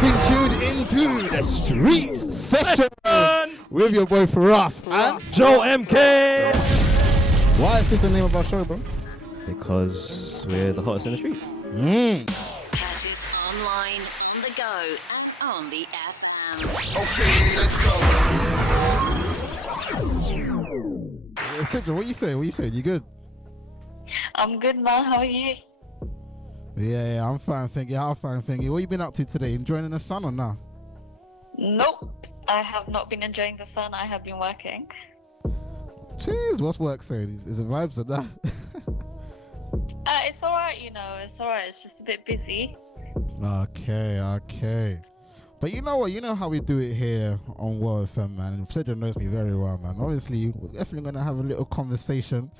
been tuned into the Streets Session with your boy Firahs and Joe MK. Why is this the name of our show, bro? Because we're the hottest in the streets. Catch us online, on the go, and on the FM. Okay, let's go. Sidra, what you say? You good? I'm good, man. How are you? Yeah, I'm fine, thank you. How fine, thank you. What you been up to today? Enjoying the sun or not? Nope. I have not been enjoying the sun. I have been working. Jeez, what's work saying? Is it vibes or that? It's alright, It's alright. It's just a bit busy. Okay. But you know what? You know how we do it here on World FM, man. And Sidra knows me very well, man. Obviously, we're definitely going to have a little conversation.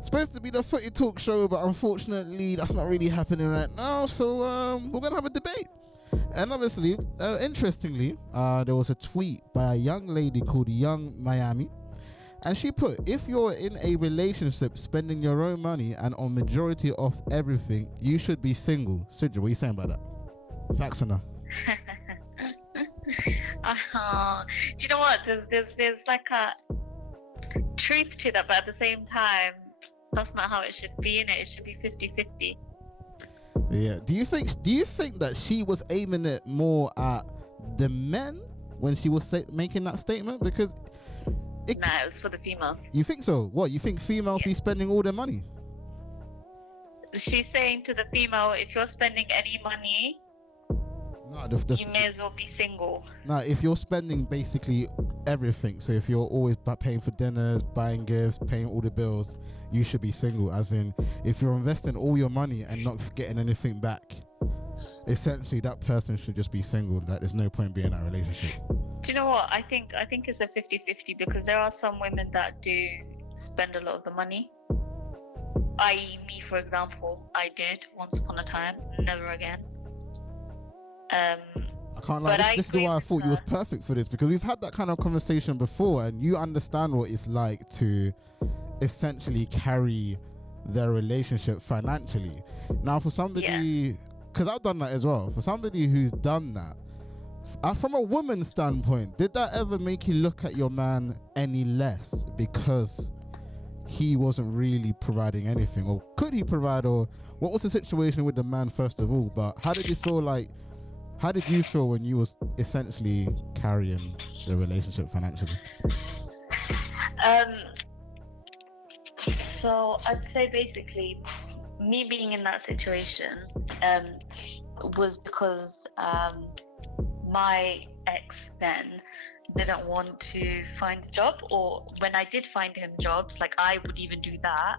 Supposed to be the footy talk show, but unfortunately that's not really happening right now, so we're gonna have a debate. And obviously, interestingly, there was a tweet by a young lady called Young Miami, and she put, if you're in a relationship spending your own money and on majority of everything, you should be single. Sidra, what are you saying about that? Facts or no? Do you know what? There's like a truth to that, but at the same time, that's not how it should be, innit? It should be 50-50. Yeah. Do you think that she was aiming it more at the men when she was making that statement? Because It was for the females. You think so? What? You think females be spending all their money? She's saying to the female, if you're spending any money, you may as well be single. No, if you're spending basically everything, so if you're always paying for dinners, buying gifts, paying all the bills, you should be single. As in, if you're investing all your money and not getting anything back, essentially that person should just be single. Like, there's no point being in that relationship. Do you know what? I think it's a 50-50 because there are some women that do spend a lot of the money. I.e. me, for example, I did once upon a time, never again. I can't lie, this is why I thought you was perfect for this, because we've had that kind of conversation before and you understand what it's like to essentially carry their relationship financially. Now for somebody, because I've done that as well, for somebody who's done that, from a woman's standpoint, did that ever make you look at your man any less because he wasn't really providing anything? Or could he provide? Or what was the situation with the man first of all? But how did you feel when you was essentially carrying the relationship financially? So I'd say basically me being in that situation was because my ex then didn't want to find a job, or when I did find him jobs, like I would even do that.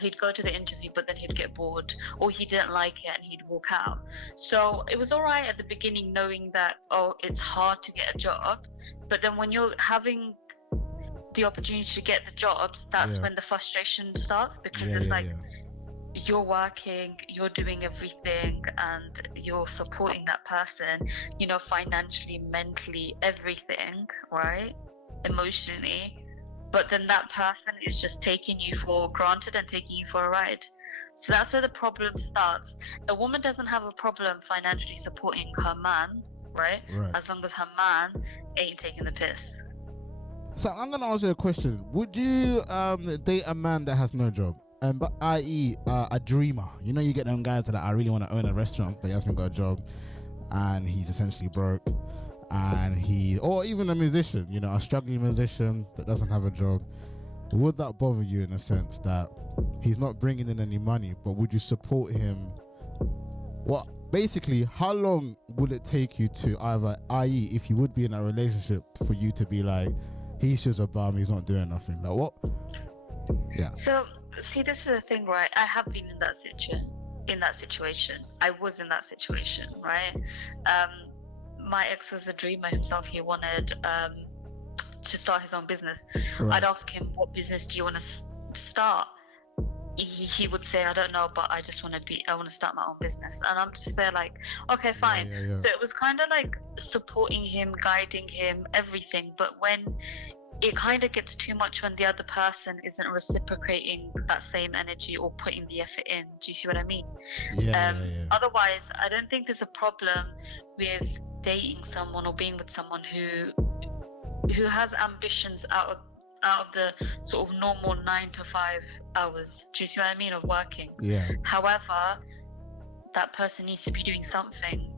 He'd go to the interview, but then he'd get bored, or he didn't like it and he'd walk out. So it was all right at the beginning knowing that, it's hard to get a job, but then when you're having the opportunity to get the jobs, that's when the frustration starts, because it's like you're working, you're doing everything, and you're supporting that person, financially, mentally, everything, right? Emotionally. But then that person is just taking you for granted and taking you for a ride. So that's where the problem starts. A woman doesn't have a problem financially supporting her man, right? As long as her man ain't taking the piss. So I'm going to ask you a question. Would you date a man that has no job? But i.e. A dreamer. You get them guys that I really want to own a restaurant, but he hasn't got a job and he's essentially broke. And or even a musician, a struggling musician that doesn't have a job. Would that bother you in a sense that he's not bringing in any money, but would you support him? Basically, how long will it take you to either, i.e. if you would be in a relationship, for you to be like, he's just a bum, he's not doing nothing? Like what? Yeah. So, see, this is the thing, right? I have been in that situation. I was in that situation, right? My ex was a dreamer himself. He wanted to start his own business. Right. I'd ask him, what business do you want to start? He would say, I don't know, but I want to start my own business. And I'm just there like, okay, fine. Yeah. So it was kind of like supporting him, guiding him, everything. But when it kind of gets too much when the other person isn't reciprocating that same energy or putting the effort in. Do you see what I mean? Yeah. Otherwise, I don't think there's a problem with dating someone or being with someone who has ambitions out of the sort of normal 9 to 5 hours. Do you see what I mean, of working? Yeah. However, that person needs to be doing something.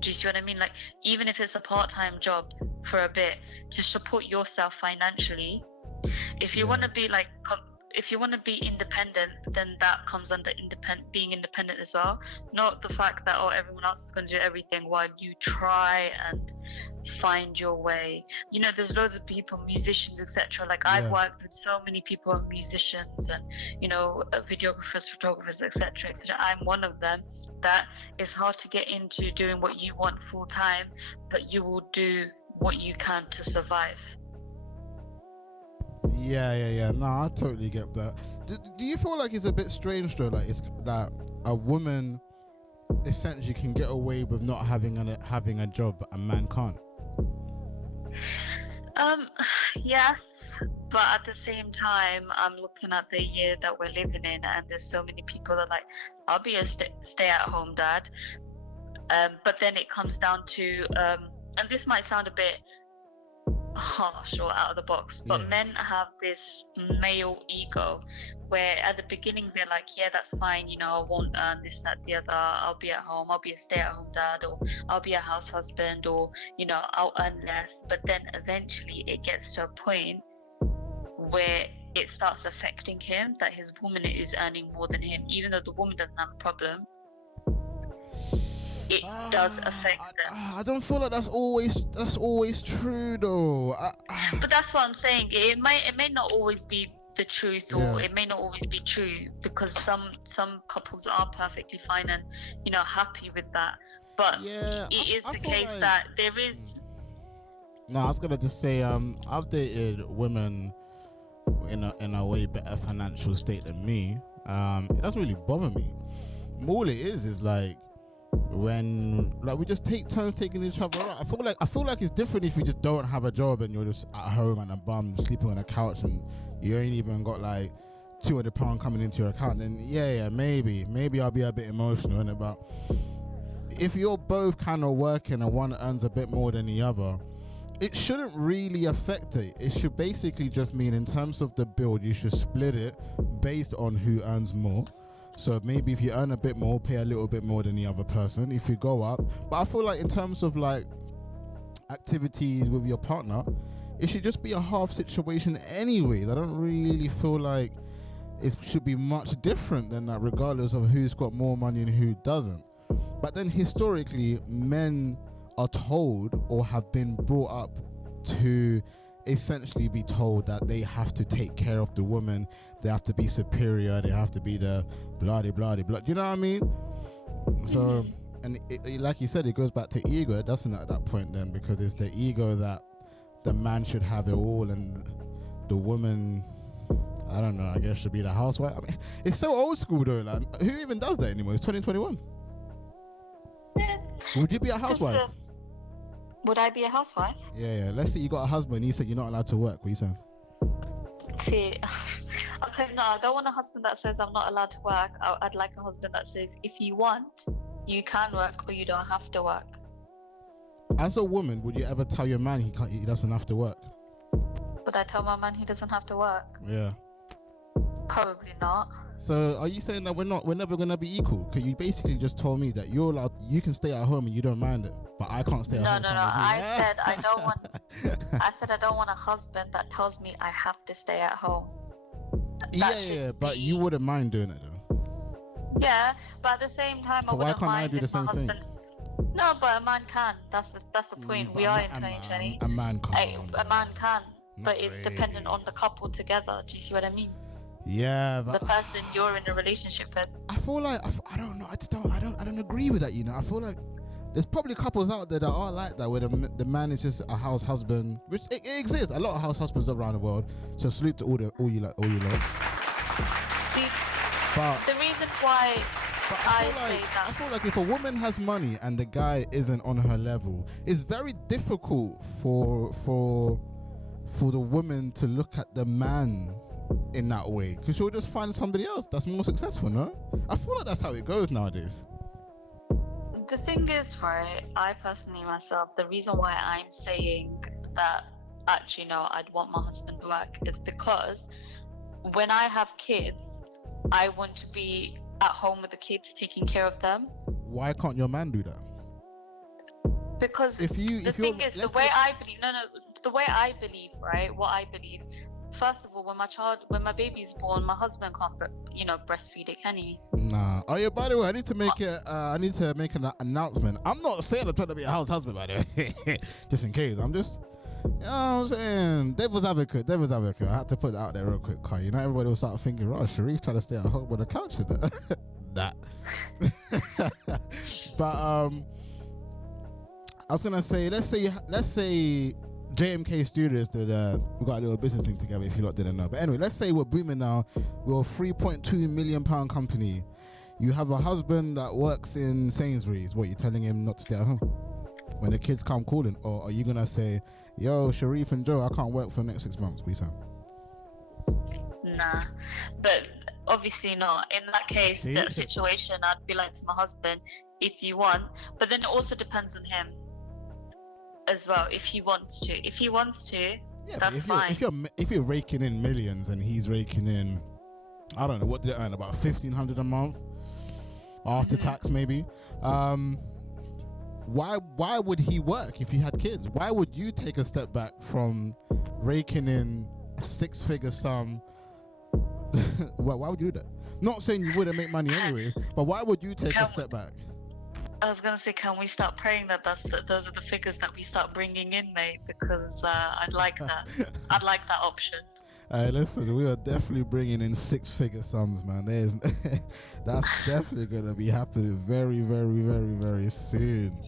Do you see what I mean? Like, even if it's a part-time job for a bit, to support yourself financially. If you want to be like, if you want to be independent, then that comes under being independent as well. Not the fact that everyone else is going to do everything while you try and find your way. You know, there's loads of people, musicians, etc. Like I've worked with so many people, musicians and videographers, photographers, etc. I'm one of them. That it's hard to get into doing what you want full time, but you will do what you can to survive. Yeah. No, I totally get that. Do you feel like it's a bit strange though, like it's that a woman essentially can get away with not having a job, but a man can't? Yes, but at the same time, I'm looking at the year that we're living in, and there's so many people that are like, I'll be a stay-at-home dad. But then it comes down to, and this might sound a bit harsh or out of the box, but men have this male ego where at the beginning they're like, yeah, that's fine, I won't earn this, that, the other, I'll be at home, I'll be a stay-at-home dad, or I'll be a house husband, or I'll earn less. But then eventually it gets to a point where it starts affecting him, that his woman is earning more than him, even though the woman doesn't have a problem. It does affect them. I don't feel like that's always true though. But that's what I'm saying. It may not always be the truth, or it may not always be true, because some couples are perfectly fine and happy with that. But it is the case that there is. No, I was gonna just say I've dated women in a way better financial state than me. It doesn't really bother me. All it is like when we just take turns taking each other out. I feel like it's different if you just don't have a job and you're just at home and a bum sleeping on a couch and you ain't even got like £200 coming into your account. Then maybe I'll be a bit emotional, innit? But if you're both kind of working and one earns a bit more than the other, it shouldn't really affect it. It should basically just mean in terms of the bill, you should split it based on who earns more. So maybe if you earn a bit more, pay a little bit more than the other person if you go up. But I feel like in terms of like activities with your partner, it should just be a half situation anyways. I don't really feel like it should be much different than that, regardless of who's got more money and who doesn't. But then historically, men are told or have been brought up to essentially be told that they have to take care of the woman, they have to be superior, they have to be the blah blah blah. Do you know what I mean? So, and it, like you said, it goes back to ego, doesn't it, at that point then, because it's the ego that the man should have it all and the woman, I don't know, I guess should be the housewife. I mean, it's so old school though. Like, who even does that anymore? It's 2021. Would you be a housewife? Would I be a housewife? Yeah. Let's say you got a husband, you said you're not allowed to work. What are you saying? See, okay, no, I don't want a husband that says I'm not allowed to work. I'd like a husband that says if you want, you can work or you don't have to work. As a woman, would you ever tell your man he doesn't have to work? Would I tell my man he doesn't have to work? Yeah. Probably not. So are you saying that we're never gonna be equal? Because you basically just told me that you're allowed, you can stay at home and you don't mind it, but I can't stay at home. No. I said I don't want. I said I don't want a husband that tells me I have to stay at home. But you wouldn't mind doing it though. Yeah, but at the same time, so why can't I do the same thing? No, but a man can. That's the point. We are in 2020. A man can. A man can, but it's dependent on the couple together. Do you see what I mean? Yeah, but the person you're in a relationship with. I feel like I don't know. I don't agree with that. You know, I feel like there's probably couples out there that are like that, where the man is just a house husband, which it exists. A lot of house husbands around the world. So salute to all you love. But the reason why I feel like if a woman has money and the guy isn't on her level, it's very difficult for for the woman to look at the man in that way, because she'll just find somebody else that's more successful. No, I feel like that's how it goes nowadays. The thing is, right, I personally myself, the reason why I'm saying that actually no, I'd want my husband to work is because when I have kids, I want to be at home with the kids, taking care of them. Why can't your man do that? Because the thing is, the way I believe, right, what I believe, first of all, when my baby's born, my husband can't, breastfeed it, can he? Nah. Oh yeah. By the way, I need to make an announcement. I'm not saying I'm trying to be a house husband, by the way. Just in case. I'm just, you know what I'm saying, devil's advocate. I had to put that out there real quick, cause everybody will start thinking, "Oh, Sharif trying to stay at home on the couch." That. But I was gonna say, let's say JMK Studios did, we got a little business thing together, if you lot didn't know. But anyway, let's say we're booming now. We're a £3.2 million company. You have a husband that works in Sainsbury's. What, you telling him not to stay at home when the kids come calling? Or are you going to say, yo, Sharif and Joe, I can't work for the next 6 months? What are you saying? Nah, but obviously not. In that case, that situation, I'd be like to my husband, if you want. But then it also depends on him as well, if he wants to. Yeah, that's fine. If you're raking in millions and he's raking in, I don't know, what did it earn, about $1,500 a month after tax maybe, why would he work if you had kids? Why would you take a step back from raking in a 6-figure sum? Why would you do that? Not saying you wouldn't make money anyway, but why would you take a step back? I was gonna say, can we start praying that those are the figures that we start bringing in, mate? Because I'd like that. I'd like that option. Listen, we are definitely bringing in 6-figure sums, man. That's definitely gonna be happening very, very, very, very soon.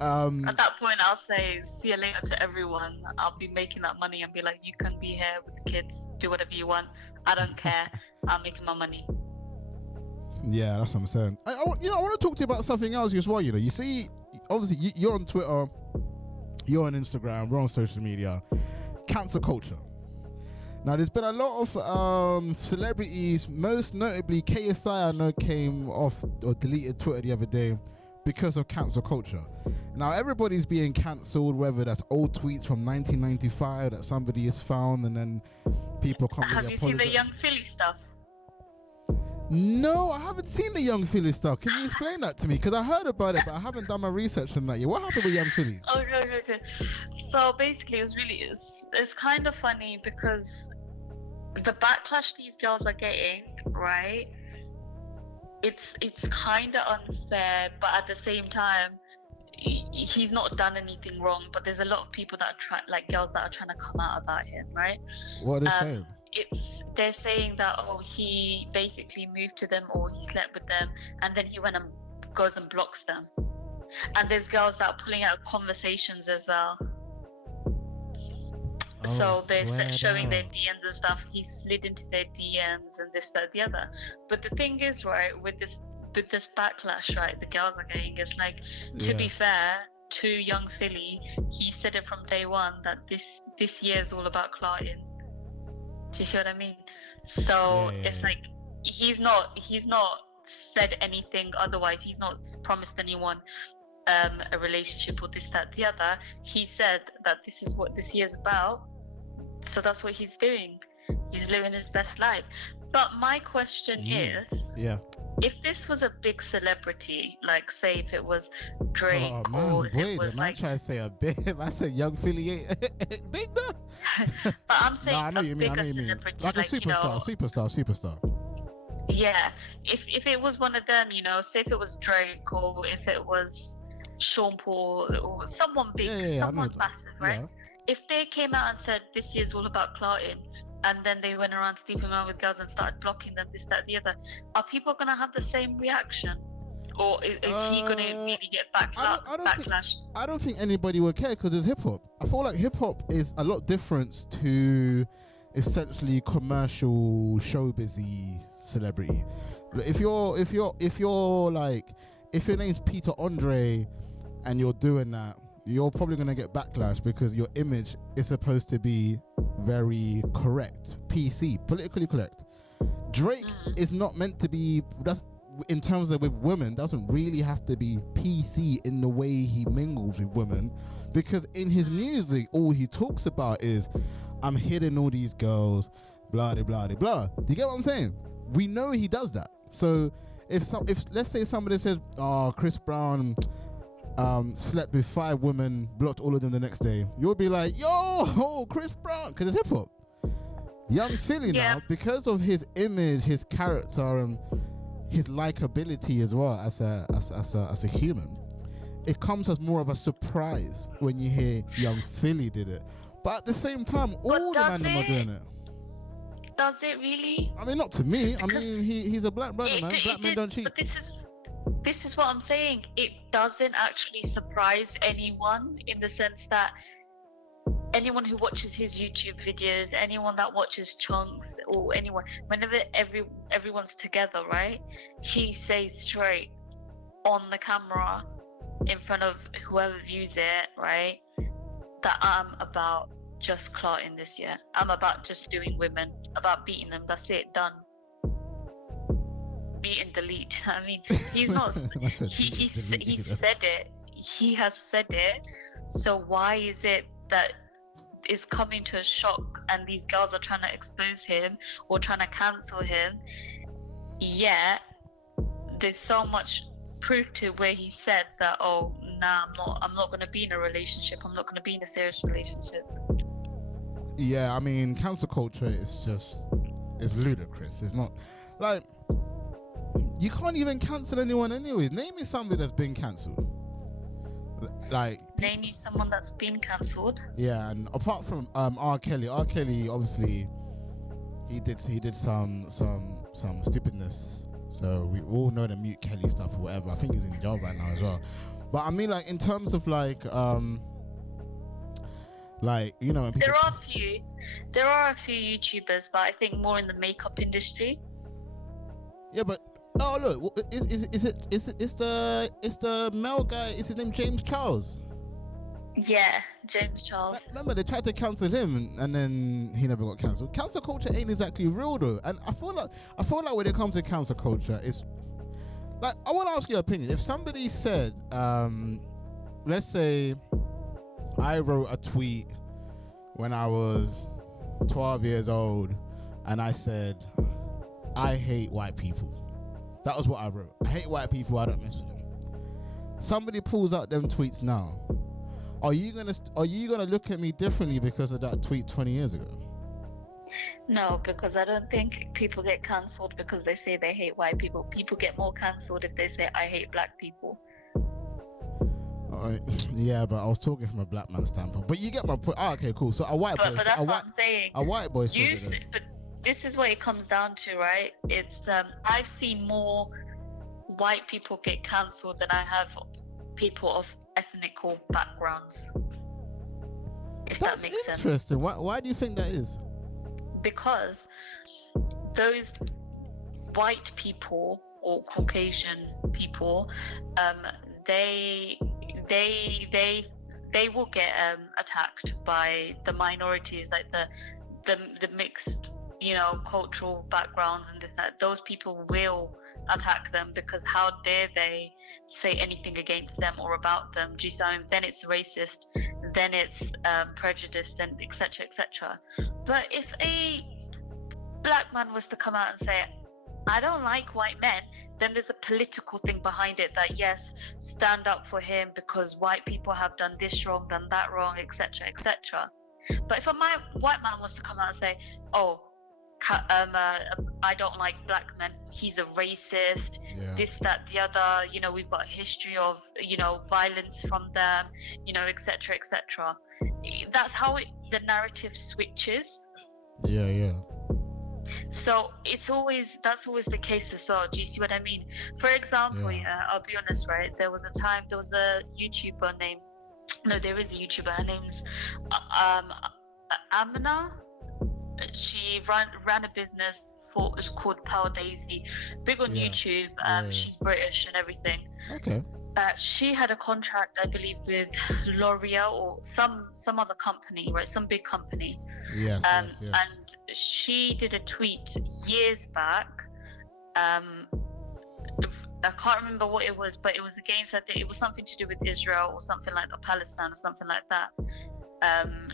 At that point, I'll say, see you later to everyone. I'll be making that money and be like, you can be here with the kids, do whatever you want. I don't care. I'm making my money. Yeah, that's what I'm saying. I want to talk to you about something else as well. You see, obviously, you're on Twitter, you're on Instagram, we're on social media. Cancer culture. Now, there's been a lot of celebrities, most notably KSI, I know, came off or deleted Twitter the other day because of cancel culture. Now, everybody's being cancelled, whether that's old tweets from 1995 that somebody has found, and then people can't really apologize. Have you seen the Young Philly stuff? No, I haven't seen the Young Philly stuff. Can you explain that to me? Because I heard about it, but I haven't done my research on that yet. What happened with Young Philly? Okay. So basically, it's kind of funny because the backlash these girls are getting, right? It's kind of unfair, but at the same time, he's not done anything wrong. But there's a lot of people that are girls that are trying to come out about him, right? What are they saying? They're saying that he basically moved to them or he slept with them, and then he went and goes and blocks them. And there's girls that are pulling out conversations as well. So they're showing their DMs and stuff. He slid into their DMs and this, that, the other. But the thing is, right, with this backlash, right, the girls are getting is to be fair to Young Philly, he said it from day one that this year is all about Clart Ting. Do you see what I mean? So it's he's not said anything otherwise. He's not promised anyone a relationship or this, that, the other. He said that this is what this year's about. So that's what he's doing. He's living his best life. But my question is, if this was a big celebrity, like say if it was Drake, or if it was I'm trying to say a big. I said Young Philly ain't big though. But I'm saying I know you mean. Like a superstar. Yeah, if it was one of them, say if it was Drake or if it was Sean Paul or someone big, someone massive, right? Yeah. If they came out and said this year's all about Clart Ting, and then they went around sleeping around with girls and started blocking them, this, that, the other, are people gonna have the same reaction? Or is he gonna really get backlash? I don't think anybody would care because it's hip hop. I feel like hip hop is a lot different to essentially commercial showbizy celebrity. If your name's Peter Andre and you're doing that, you're probably going to get backlash because your image is supposed to be very correct, PC, politically correct. Drake is not meant to be, that's in terms of with women, doesn't really have to be PC in the way he mingles with women, because in his music all he talks about is I'm hitting all these girls, blah de blah de blah. Do you get what I'm saying? We know he does that. So if let's say somebody says, oh, Chris Brown slept with 5 women, blocked all of them the next day, you'll be like, yo, Chris Brown, because it's hip hop. Young Philly now, because of his image, his character, and his likability as well as a human, it comes as more of a surprise when you hear Young Philly did it. But at the same time, all the men are doing it. Does it really? I mean, not to me. I mean, he's a black brother, man. Black men don't cheat. But this is what I'm saying. It doesn't actually surprise anyone in the sense that anyone who watches his YouTube videos, anyone that watches Chunks, or anyone, whenever everyone's together, right, he says straight on the camera in front of whoever views it, right, that I'm about just clarting this year. I'm about just doing women, about beating them. That's it, done. Beat and delete. I mean, he's not. he said it. He has said it. So why is it that is coming to a shock and these girls are trying to expose him or trying to cancel him? Yet there's so much proof to where he said that, oh, nah, I'm not going to be in a relationship. I'm not going to be in a serious relationship. Yeah, I mean, cancel culture is it's ludicrous. It's not like you can't even cancel anyone anyways. Name me somebody that's been cancelled. Like, name you someone that's been cancelled. Yeah, and apart from R. Kelly obviously he did some stupidness. So we all know the Mute Kelly stuff or whatever. I think he's in jail right now as well. But I mean, like, in terms of like you know, there are a few YouTubers, but I think more in the makeup industry. Yeah, but oh look, is the male guy? Is his name James Charles? Yeah, James Charles. Remember, they tried to cancel him, and then he never got cancelled. Cancel culture ain't exactly real though, and I feel like when it comes to cancel culture, it's like, I want to ask your opinion. If somebody said, let's say, I wrote a tweet when I was 12 years old, and I said, I hate white people. That was what I wrote. I hate white people. I don't mess with them. Somebody pulls out them tweets now. Are you gonna look at me differently because of that tweet 20 years ago? No, because I don't think people get cancelled because they say they hate white people. People get more cancelled if they say I hate black people. Yeah, but I was talking from a black man standpoint. But you get my point. Oh, okay, cool. So a white boy. But that's what I'm saying. A white boy. But this is what it comes down to, right? It's I've seen more white people get cancelled than I have people of ethnical backgrounds. If that makes sense. Interesting. Why do you think that is? Because those white people or Caucasian people, they will get attacked by the minorities, like the mixed, you know, cultural backgrounds and this, that. Those people will attack them because how dare they say anything against them or about them? Do you see what I mean? Then it's racist, then it's prejudiced, and etc. etc. But if a black man was to come out and say, I don't like white men, then there's a political thing behind it that, yes, stand up for him because white people have done this wrong, done that wrong, etc. etc. But if a white man was to come out and say, oh, I don't like black men, he's a racist, this, that, the other, you know, we've got a history of, you know, violence from them, you know, etc. etc. That's how the narrative switches. Yeah. So that's always the case as well. Do you see what I mean? For example, I'll be honest, right? There was a YouTuber named, there is a YouTuber, her name's Amina. She ran a business it's called Power Daisy, big on YouTube. She's British and everything. Okay. She had a contract, I believe, with L'Oreal or some other company, right? Some big company. Yes. And she did a tweet years back. I can't remember what it was, but it was against, I think it was something to do with Israel or something like that, Palestine or something like that.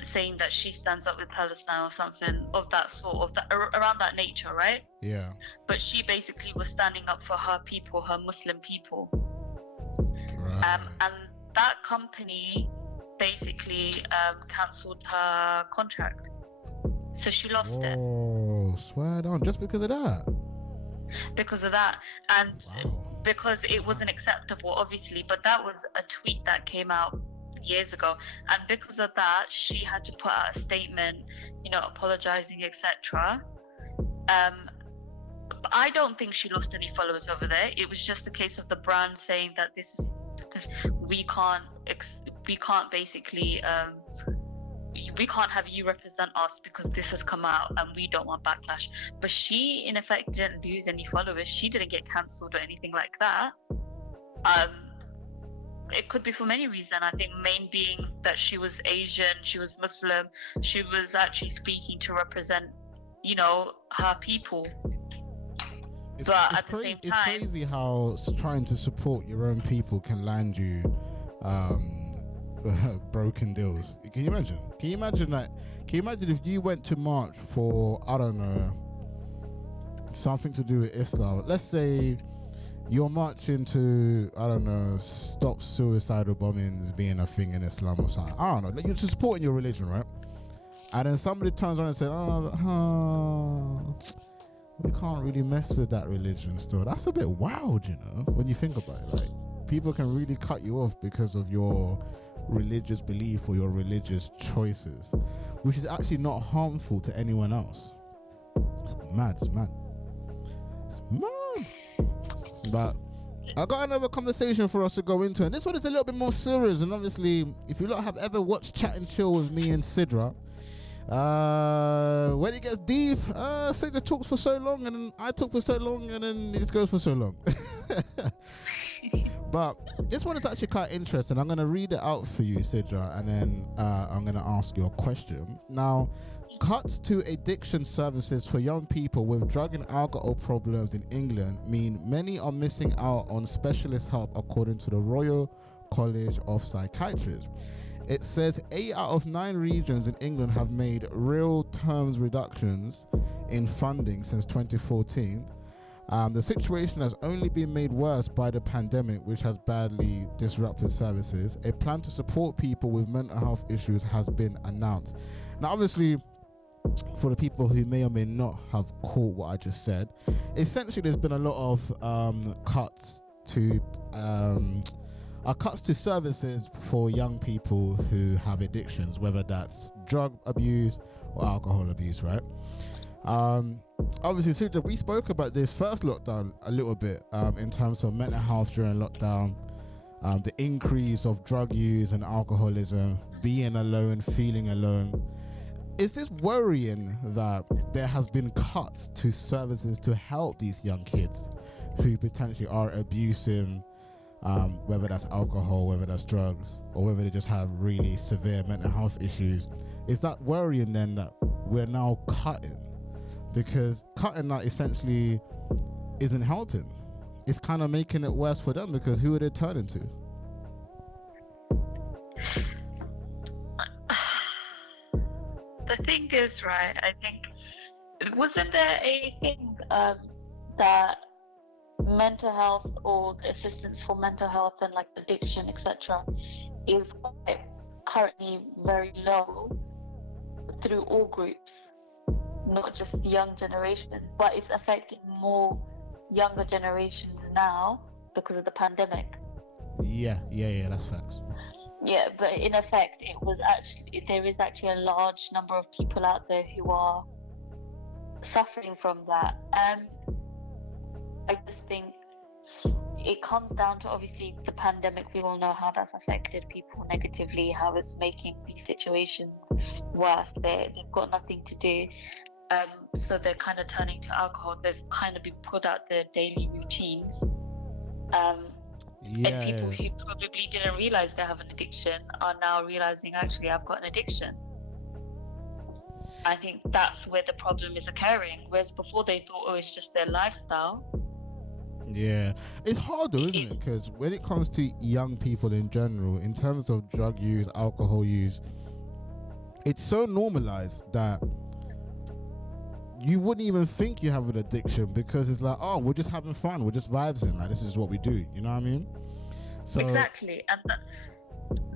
Saying that she stands up with Palestine or something of that sort, around that nature, right? Yeah. But she basically was standing up for her people, her Muslim people. Right. And that company basically cancelled her contract, so she lost it. Oh, swear down, just because of that. Because of that, and Wow. because it wasn't acceptable, obviously. But that was a tweet that came out years ago, and because of that, she had to put out a statement, apologizing, etc. But I don't think she lost any followers over there. It was just a case of the brand saying that this is because we can't basically we can't have you represent us because this has come out and we don't want backlash. But she in effect didn't lose any followers. She didn't get cancelled or anything like that. It could be for many reasons. I think main being that she was Asian, she was Muslim, she was actually speaking to represent her people. It's crazy how trying to support your own people can land you broken deals. Can you imagine? Can you imagine if you went to march for, I don't know, something to do with Islam? Let's say you're marching to, I don't know, stop suicidal bombings being a thing in Islam or something. I don't know. You're just supporting your religion, right? And then somebody turns around and says, we can't really mess with that religion still. That's a bit wild, when you think about it. Like, people can really cut you off because of your religious belief or your religious choices, which is actually not harmful to anyone else. It's mad. But I got another conversation for us to go into, and this one is a little bit more serious. And obviously, if you lot have ever watched Chat and Chill with me and Sidra, when it gets deep, Sidra talks for so long, and then I talk for so long, and then it just goes for so long. But this one is actually quite interesting. I'm going to read it out for you, Sidra, and then I'm going to ask you a question. Now, cuts to addiction services for young people with drug and alcohol problems in England mean many are missing out on specialist help, according to the Royal College of Psychiatrists. It says 8 out of 9 regions in England have made real terms reductions in funding since 2014. The situation has only been made worse by the pandemic, which has badly disrupted services. A plan to support people with mental health issues has been announced. Now, obviously, for the people who may or may not have caught what I just said, essentially there's been a lot of cuts to services for young people who have addictions, whether that's drug abuse or alcohol abuse, right? Obviously, Sidra, we spoke about this first lockdown a little bit in terms of mental health during lockdown, the increase of drug use and alcoholism, being alone, feeling alone. Is this worrying that there has been cuts to services to help these young kids who potentially are abusing, whether that's alcohol, whether that's drugs, or whether they just have really severe mental health issues? Is that worrying then that we're now cutting? Because cutting that essentially isn't helping. It's kind of making it worse for them, because who are they turning to? The thing is, right, I think, wasn't there a thing that mental health or assistance for mental health and like addiction, etc., is currently very low through all groups, not just the young generation, but it's affecting more younger generations now because of the pandemic. Yeah, that's facts. Yeah, but in effect, there is actually a large number of people out there who are suffering from that. I just think it comes down to, obviously, the pandemic. We all know how that's affected people negatively, how it's making these situations worse. They've got nothing to do, so they're kind of turning to alcohol. They've kind of been put out their daily routines. Yeah, And people who probably didn't realize they have an addiction are now realizing, actually, I've got an addiction. I think that's where the problem is occurring. Whereas before they thought, oh, it's just their lifestyle. yeah. It's hard though, isn't it? Because when it comes to young people in general, in terms of drug use, alcohol use, it's so normalized that you wouldn't even think you have an addiction, because it's like, oh, we're just having fun, we're just vibesing, like this is what we do, you know what I mean? So Exactly, and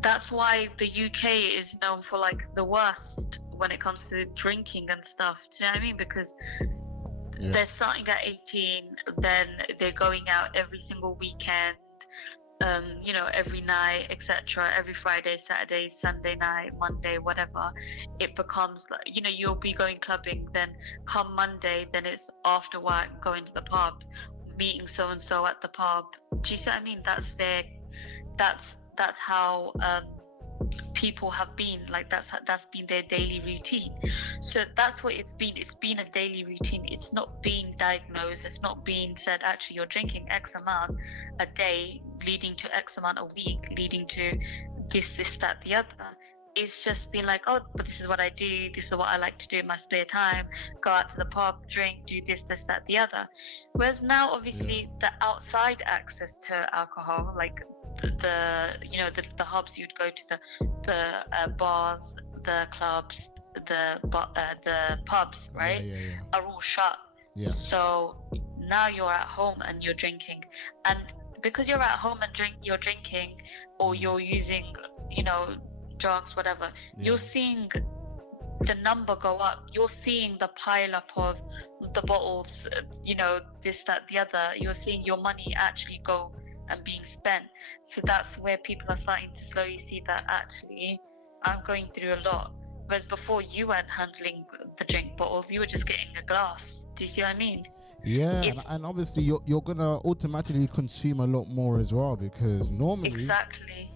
that's why the UK is known for like the worst when it comes to drinking and stuff. Do you know what I mean? Because they're starting at 18, then they're going out every single weekend, you know, every night, etc. Every Friday, Saturday, Sunday night, Monday, whatever. It becomes like, you know, you'll be going clubbing, then come Monday, then it's after work, going to the pub, meeting so and so at the pub. Do you see what I mean? That's how people have been, like that's been their daily routine. So that's what it's been. It's been a daily routine. It's not being diagnosed. It's not being said, actually, you're drinking X amount a day, leading to X amount a week, leading to this, that, the other. It's just been like, oh, but this is what I do. This is what I like to do in my spare time. Go out to the pub, drink, do this, that, the other. Whereas now, obviously, the outside access to alcohol, like the hubs, you'd go to the bars, the clubs, the pubs, right? Are all shut. So now you're at home and you're drinking, and because you're at home and you're drinking, or you're using, you know, drugs, whatever, you're seeing the number go up. You're seeing the pile up of the bottles, you know, this, that, the other. You're seeing your money actually go and being spent. So that's where people are starting to slowly see that, actually, I'm going through a lot. Whereas before, you weren't handling the drink bottles, you were just getting a glass. Do you see what I mean? Yeah, and obviously you're gonna automatically consume a lot more as well, because normally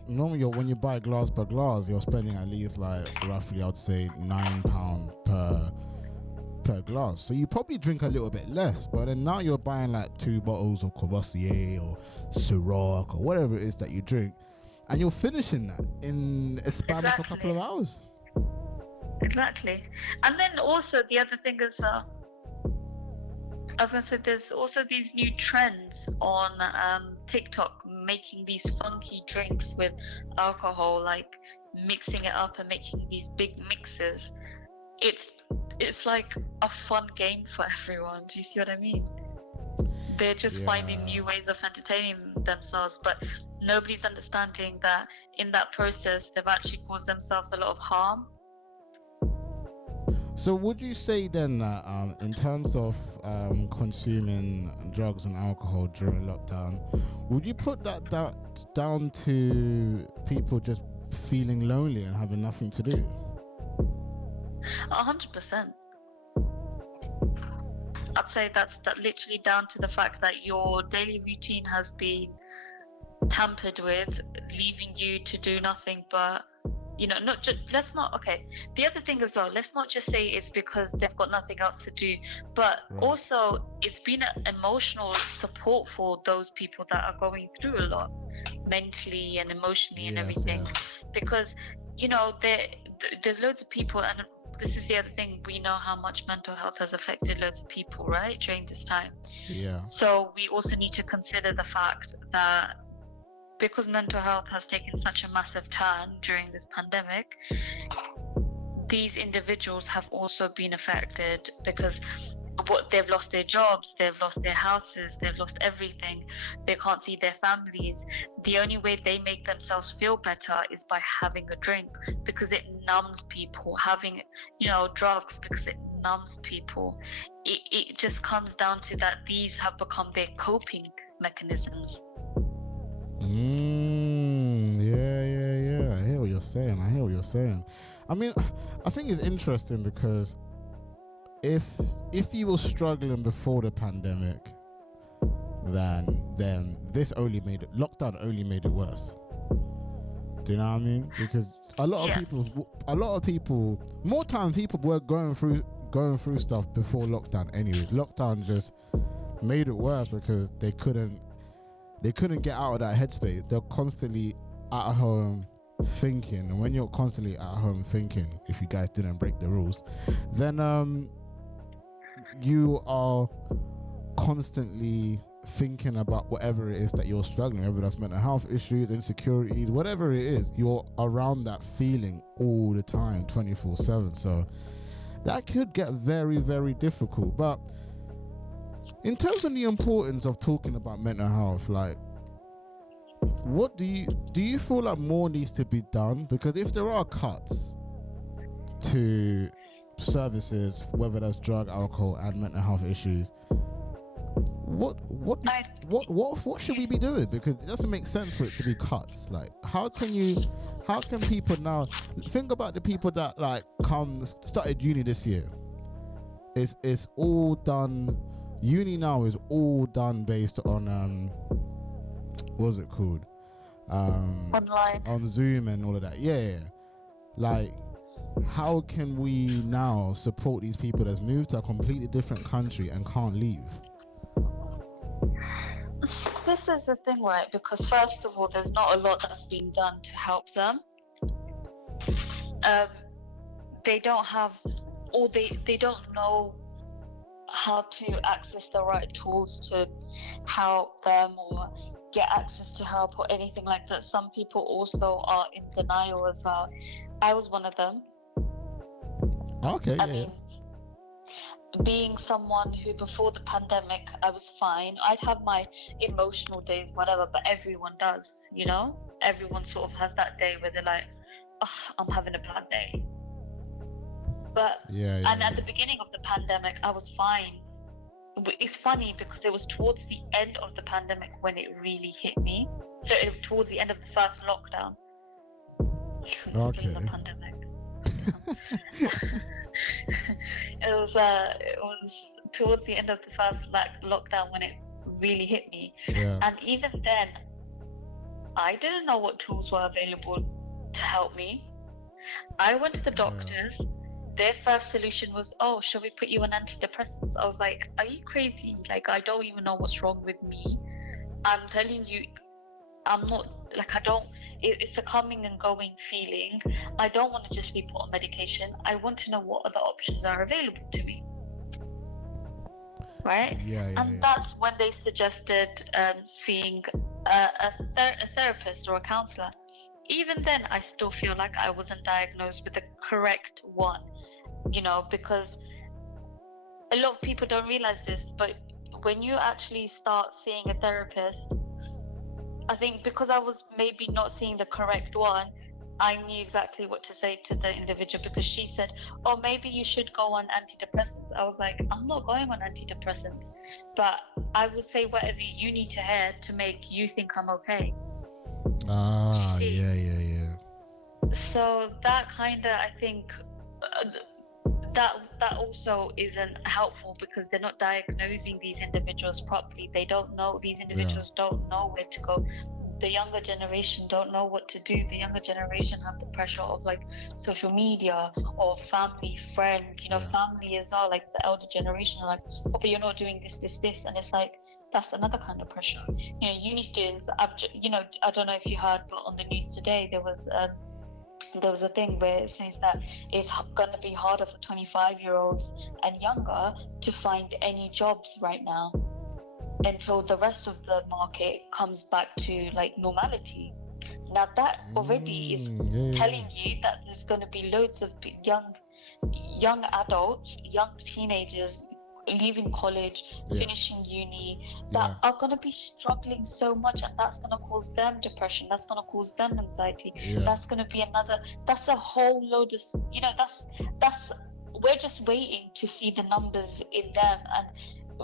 when you buy glass per glass, you're spending at least like roughly, I'd say, £9 per glass. So you probably drink a little bit less, but then now you're buying like 2 bottles of Courvoisier or Ciroc or whatever it is that you drink, and you're finishing that in a span of a couple of hours. Exactly. And then also the other thing is, I was gonna say, there's also these new trends on TikTok, making these funky drinks with alcohol, like mixing it up and making these big mixes. It's like a fun game for everyone. Do you see what I mean? They're just finding new ways of entertaining themselves, but nobody's understanding that in that process they've actually caused themselves a lot of harm. So would you say then that in terms of consuming drugs and alcohol during lockdown, would you put that down to people just feeling lonely and having nothing to do? 100%. I'd say that's literally down to the fact that your daily routine has been tampered with, leaving you to do nothing but, you know, not just, the other thing as well, let's not just say it's because they've got nothing else to do, but also it's been an emotional support for those people that are going through a lot, mentally and emotionally and everything. Because, you know, there's loads of people, and this is the other thing, we know how much mental health has affected loads of people, right, during this time. So we also need to consider the fact that because mental health has taken such a massive turn during this pandemic, these individuals have also been affected, because they've lost their jobs, they've lost their houses, they've lost everything. They can't see their families. The only way they make themselves feel better is by having a drink, because it numbs people. Having, you know, drugs, because it numbs people. It just comes down to that these have become their coping mechanisms. Yeah. I hear what you're saying. I mean, I think it's interesting because if you were struggling before the pandemic, then this lockdown only made it worse. Do you know what I mean? Because a lot of people, more time people were going through stuff before lockdown anyways. Lockdown just made it worse because they couldn't they couldn't get out of that headspace. They're constantly at home thinking, and when you're constantly at home thinking, if you guys didn't break the rules, then you are constantly thinking about whatever it is that you're struggling, whether that's mental health issues, insecurities, whatever it is, you're around that feeling all the time, 24/7. So that could get very, very difficult. But in terms of the importance of talking about mental health, like, what do you feel like more needs to be done? Because if there are cuts to services, whether that's drug, alcohol, and mental health issues, what should we be doing? Because it doesn't make sense for it to be cuts. Like, how can people now think about the people that like started uni this year? It's all done. Uni now is all done based on what's it called? Online. On Zoom and all of that. Yeah. Like, how can we now support these people that's moved to a completely different country and can't leave? This is the thing, right? Because first of all, there's not a lot that's been done to help them. They don't have, or they don't know how to access the right tools to help them or get access to help or anything like that. Some people also are in denial as well. I was one of them. Okay. I mean, being someone who before the pandemic I was fine. I'd have my emotional days, whatever, but everyone does, you know? Everyone sort of has that day where they're like, oh, I'm having a bad day. But at the beginning of the pandemic I was fine. It's funny because it was towards the end of the pandemic when it really hit me. So towards the end of the first lockdown. Okay. Still in the pandemic. It was towards the end of the first lockdown when it really hit me. Yeah. And even then I didn't know what tools were available to help me. I went to the doctors. Their first solution was, oh, shall we put you on antidepressants? I was like, are you crazy? Like, I don't even know what's wrong with me. I'm telling you, I'm not, like, it's a coming and going feeling. I don't want to just be put on medication. I want to know what other options are available to me. Right? And that's when they suggested seeing a therapist or a counselor. Even then, I still feel like I wasn't diagnosed with the correct one, you know, because a lot of people don't realize this, but when you actually start seeing a therapist, I think because I was maybe not seeing the correct one, I knew exactly what to say to the individual, because she said, oh, maybe you should go on antidepressants. I was like, I'm not going on antidepressants, but I will say whatever you need to hear to make you think I'm okay. Yeah. So that kind of, I think, that also isn't helpful because they're not diagnosing these individuals properly. They don't know, these individuals don't know where to go. The younger generation don't know what to do. The younger generation have the pressure of like social media or family, friends, you know, family as well, like the elder generation are like, oh, but you're not doing this, and it's like, that's another kind of pressure. You know, uni students, I don't know if you heard, but on the news today there was a thing where it says that it's going to be harder for 25-year-olds and younger to find any jobs right now until the rest of the market comes back to like normality. Now that already is telling you that there's going to be loads of young adults, young teenagers leaving college, finishing uni, that are going to be struggling so much, and that's going to cause them depression, that's going to cause them anxiety, that's going to be that's a whole load of, you know, that's we're just waiting to see the numbers in them. And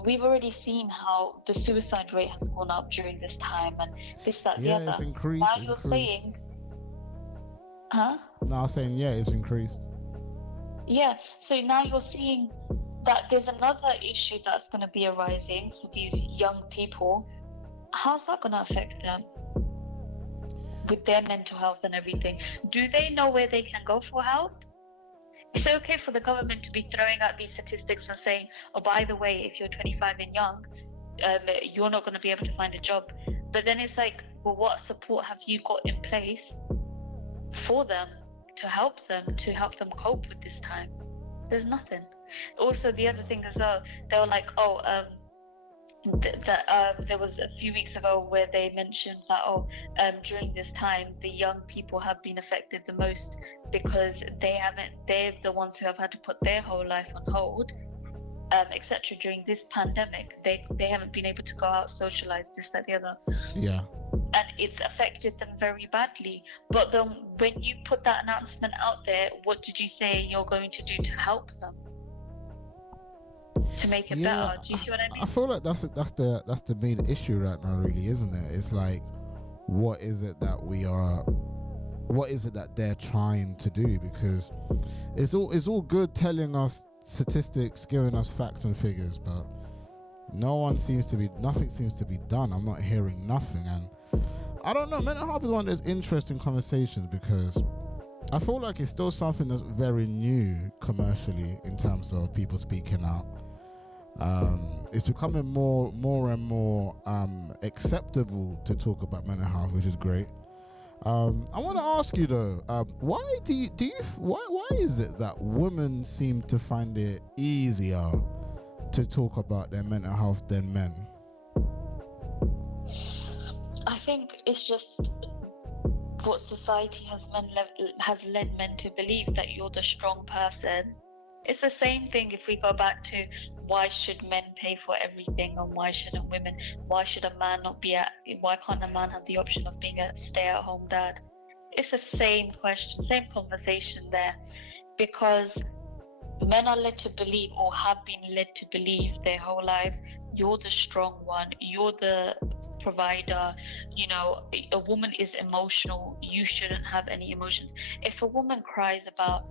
we've already seen how the suicide rate has gone up during this time, and this, that, the other. It's increased. Now you're saying, No, I'm saying, it's increased. Yeah, so now you're seeing that there's another issue that's going to be arising for these young people. How's that going to affect them with their mental health and everything? Do they know where they can go for help? It's okay for the government to be throwing out these statistics and saying, oh, by the way, if you're 25 and young, you're not going to be able to find a job. But then it's like, well, what support have you got in place for them to help them cope with this time? There's nothing. Also, the other thing as well, they were like, there was a few weeks ago where they mentioned that during this time the young people have been affected the most because they're the ones who have had to put their whole life on hold, etc. During this pandemic. They haven't been able to go out, socialize, this, that, the other. Yeah. And it's affected them very badly. But then when you put that announcement out there, what did you say you're going to do to help them? To make it better. Do you see what I mean? I feel like that's the main issue right now, really, isn't it? It's like, what is it that they're trying to do? Because it's all good telling us statistics, giving us facts and figures, but nothing seems to be done. I'm not hearing nothing, and I don't know. Mental health is one of those interesting conversations because I feel like it's still something that's very new commercially in terms of people speaking out. It's becoming more and more acceptable to talk about mental health, which is great. I want to ask you though, why is it that women seem to find it easier to talk about their mental health than men? I think it's just what society has led men to believe, that you're the strong person. It's the same thing if we go back to why should men pay for everything and why shouldn't women? Why should a man why can't a man have the option of being a stay-at-home dad? It's the same question, same conversation there, because men are led to believe, or have been led to believe their whole lives, you're the strong one, you're the provider. A woman is emotional, you shouldn't have any emotions. If a woman cries about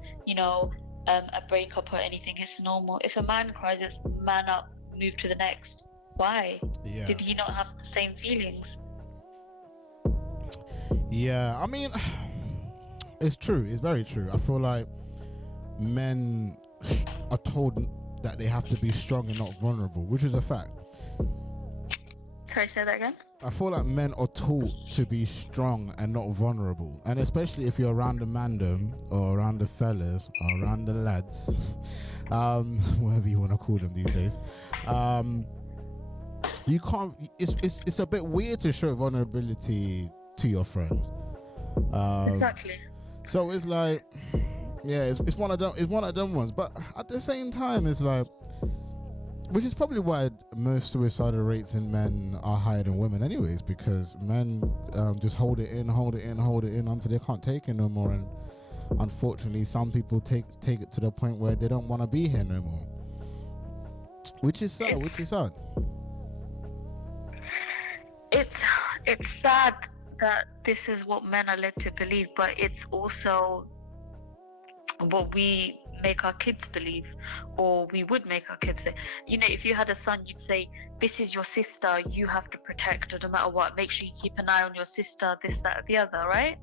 a breakup or anything, it's normal. If a man cries, it's man up, move to the next. Why? Yeah. Did he not have the same feelings? Yeah, I mean, it's true. It's very true. I feel like men are told that they have to be strong and not vulnerable, which is a fact. Sorry, say that again? I feel like men are taught to be strong and not vulnerable. And especially if you're around the mandem or around the fellas or around the lads, whatever you want to call them these days, you can't, it's a bit weird to show vulnerability to your friends. Exactly. So it's like, yeah, it's one of them ones. But at the same time, it's like, which is probably why most suicidal rates in men are higher than women anyways, because men just hold it in until they can't take it no more. And unfortunately, some people take it to the point where they don't want to be here no more. Which is sad. It's sad that this is what men are led to believe, but it's also what we make our kids believe, or we would make our kids say. If you had a son, you'd say, this is your sister, you have to protect her no matter what, make sure you keep an eye on your sister, this, that, the other, right?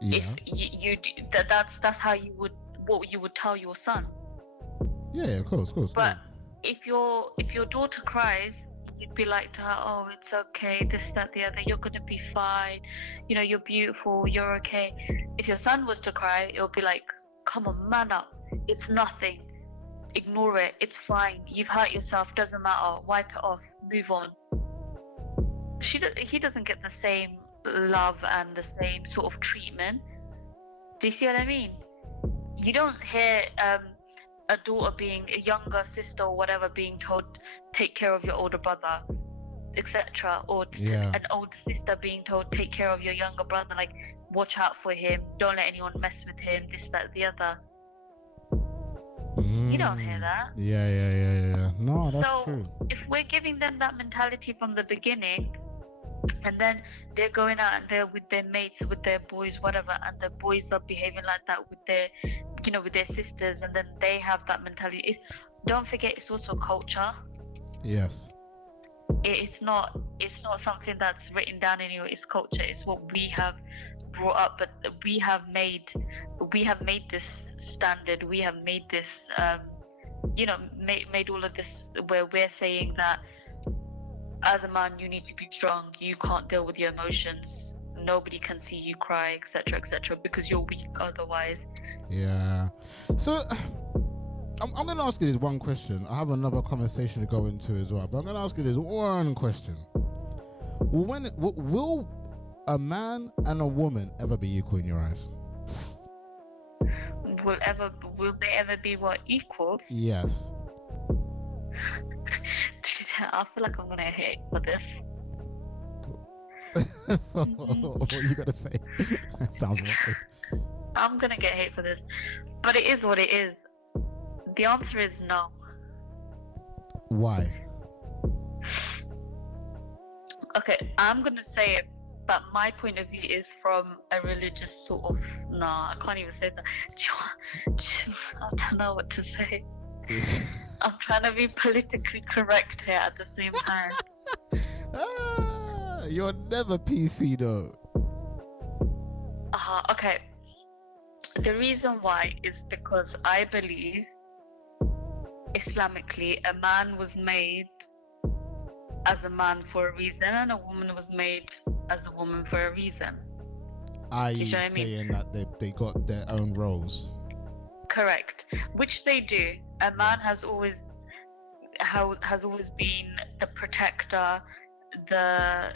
Yeah. If that's how you would tell your son. Yeah, of course. But if your daughter cries, you'd be like to her, oh, it's okay, this, that, the other, you're gonna be fine, you're beautiful, you're okay. If your son was to cry, it'll be like, come on, man up, it's nothing, ignore it, it's fine, you've hurt yourself, doesn't matter, wipe it off, move on. He doesn't get the same love and the same sort of treatment. Do you see what I mean? You don't hear a daughter a younger sister or whatever being told, take care of your older brother, etc. Or an older sister being told, take care of your younger brother, like, watch out for him, don't let anyone mess with him, this, that, the other. You don't hear that. Yeah. No, that's true. If we're giving them that mentality from the beginning, and then they're going out and they're with their mates, with their boys, whatever, and the boys are behaving like that with their sisters, and then they have that mentality. Don't forget, it's also culture. Yes. It's not something that's written down anywhere. It's culture. It's what we have brought up, but we have made this standard. We have made this made all of this, where we're saying that as a man, you need to be strong. You can't deal with your emotions. Nobody can see you cry, etc., because you're weak otherwise. Yeah. So I'm going to ask you this one question. I have another conversation to go into as well, but I'm going to ask you this one question. Will a man and a woman ever be equal in your eyes? Will they ever be what, equals? Yes. I feel like I'm gonna hate for this. What are you gonna say? Sounds weird. I'm gonna get hate for this, but it is what it is. The answer is no. Why? Okay, I'm gonna say it, but my point of view is from a religious sort of. Nah, I can't even say that. I don't know what to say. I'm trying to be politically correct here at the same time. You're never PC though. Okay. The reason why is because I believe Islamically a man was made as a man for a reason and a woman was made as a woman for a reason. Are you saying that they got their own roles? Correct. Which they do. A man has always been the protector, the